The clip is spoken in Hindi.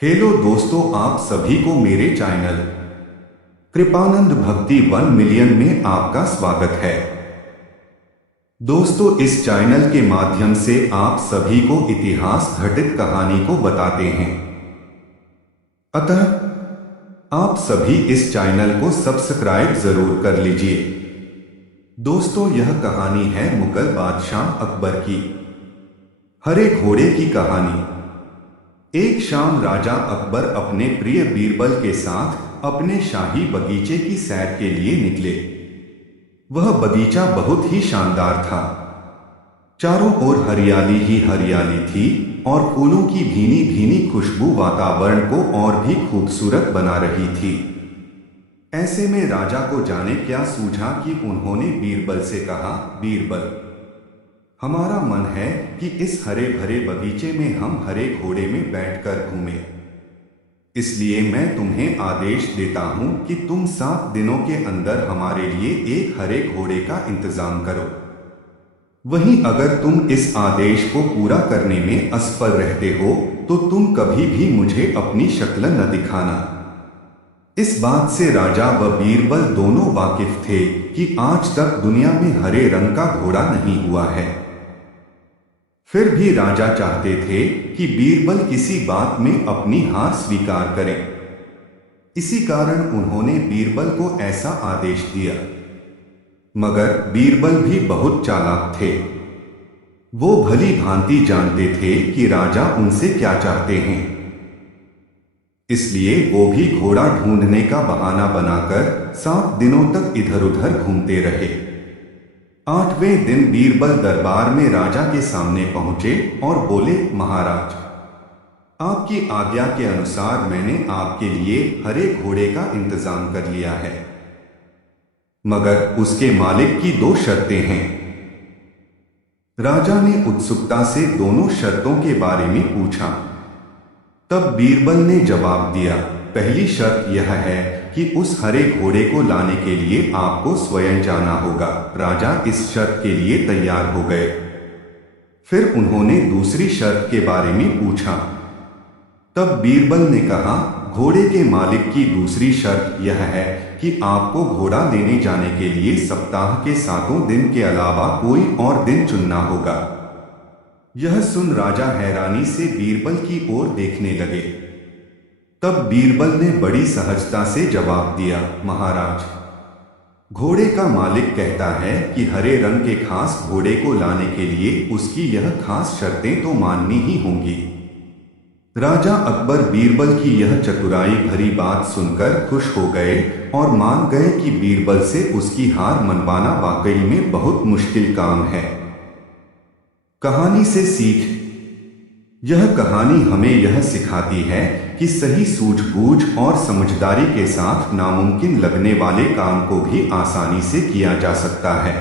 हेलो दोस्तों, आप सभी को मेरे चैनल कृपानंद भक्ति 1 मिलियन में आपका स्वागत है। दोस्तों, इस चैनल के माध्यम से आप सभी को इतिहास घटित कहानी को बताते हैं। अतः आप सभी इस चैनल को सब्सक्राइब जरूर कर लीजिए। दोस्तों, यह कहानी है मुगल बादशाह अकबर की हरे घोड़े की कहानी। एक शाम राजा अकबर अपने प्रिय बीरबल के साथ अपने शाही बगीचे की सैर के लिए निकले। वह बगीचा बहुत ही शानदार था। चारों ओर हरियाली ही हरियाली थी और फूलों की भीनी भीनी खुशबू वातावरण को और भी खूबसूरत बना रही थी। ऐसे में राजा को जाने क्या सूझा कि उन्होंने बीरबल से कहा, बीरबल, हमारा मन है कि इस हरे भरे बगीचे में हम हरे घोड़े में बैठकर घूमें। इसलिए मैं तुम्हें आदेश देता हूं कि तुम 7 दिनों के अंदर हमारे लिए एक हरे घोड़े का इंतजाम करो। वहीं अगर तुम इस आदेश को पूरा करने में असफल रहते हो तो तुम कभी भी मुझे अपनी शक्ल न दिखाना। इस बात से राजा व बीरबल दोनों वाकिफ थे कि आज तक दुनिया में हरे रंग का घोड़ा नहीं हुआ है। फिर भी राजा चाहते थे कि बीरबल किसी बात में अपनी हार स्वीकार करे। इसी कारण उन्होंने बीरबल को ऐसा आदेश दिया। मगर बीरबल भी बहुत चालाक थे। वो भली भांति जानते थे कि राजा उनसे क्या चाहते हैं। इसलिए वो भी घोड़ा ढूंढने का बहाना बनाकर 7 दिनों तक इधर उधर घूमते रहे। 8वें दिन बीरबल दरबार में राजा के सामने पहुंचे और बोले, महाराज, आपकी आज्ञा के अनुसार मैंने आपके लिए हरे घोड़े का इंतजाम कर लिया है, मगर उसके मालिक की 2 शर्तें हैं। राजा ने उत्सुकता से दोनों शर्तों के बारे में पूछा। तब बीरबल ने जवाब दिया, पहली शर्त यह है कि उस हरे घोड़े को लाने के लिए आपको स्वयं जाना होगा। राजा इस शर्त के लिए तैयार हो गए। फिर उन्होंने दूसरी शर्त के बारे में पूछा। तब बीरबल ने कहा, घोड़े के मालिक की दूसरी शर्त यह है कि आपको घोड़ा लेने जाने के लिए सप्ताह के 7 दिन के अलावा कोई और दिन चुनना होगा। यह सुन राजा हैरानी से बीरबल की ओर देखने लगे। तब बीरबल ने बड़ी सहजता से जवाब दिया, महाराज, घोड़े का मालिक कहता है कि हरे रंग के खास घोड़े को लाने के लिए उसकी यह खास शर्तें तो माननी ही होंगी। राजा अकबर बीरबल की यह चतुराई भरी बात सुनकर खुश हो गए और मान गए कि बीरबल से उसकी हार मनवाना वाकई में बहुत मुश्किल काम है। कहानी से सीख। यह कहानी हमें यह सिखाती है कि सही सूझबूझ और समझदारी के साथ नामुमकिन लगने वाले काम को भी आसानी से किया जा सकता है।